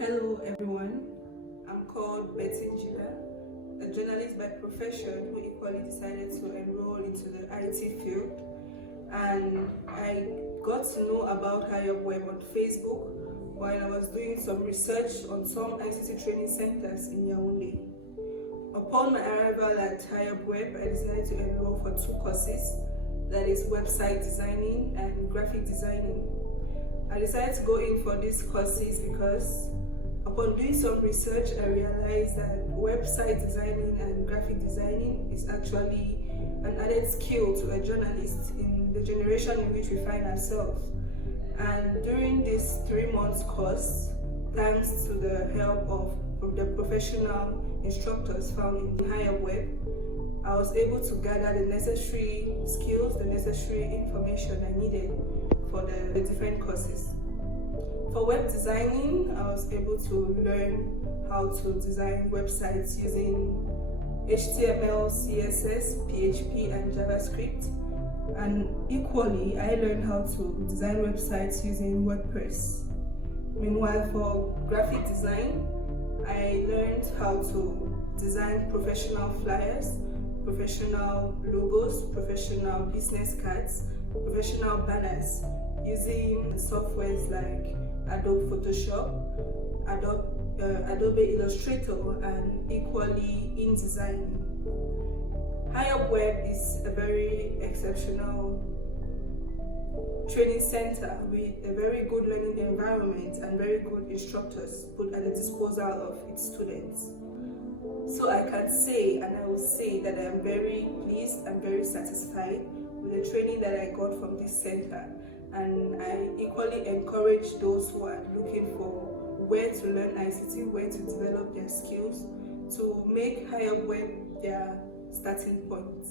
Hello everyone, I'm called Betty Njilah, a journalist by profession who equally decided to enroll into the IT field, and I got to know about Highupweb on Facebook while I was doing some research on some ICT training centers in Yaoundé. Upon my arrival at Highupweb, I decided to enroll for two courses, that is website designing and graphic designing. I decided to go in for these courses because upon doing some research, I realized that website designing and graphic designing is actually an added skill to a journalist in the generation in which we find ourselves. And during this 3 months course, thanks to the help of the professional instructors found in Highupweb, I was able to gather the necessary skills, the necessary information I needed for the different courses. For web designing, I was able to learn how to design websites using HTML, CSS, PHP, and JavaScript. And equally, I learned how to design websites using WordPress. Meanwhile, for graphic design, I learned how to design professional flyers, professional logos, professional business cards, professional banners using softwares like Adobe Photoshop, Adobe Illustrator, and equally InDesign. Highupweb is a very exceptional training center with a very good learning environment and very good instructors put at the disposal of its students. So I can say, and I will say, that I am very pleased and very satisfied with the training that I got from this center, and I equally encourage those who are looking for where to learn ICT, where to develop their skills, to make Highupweb their starting point.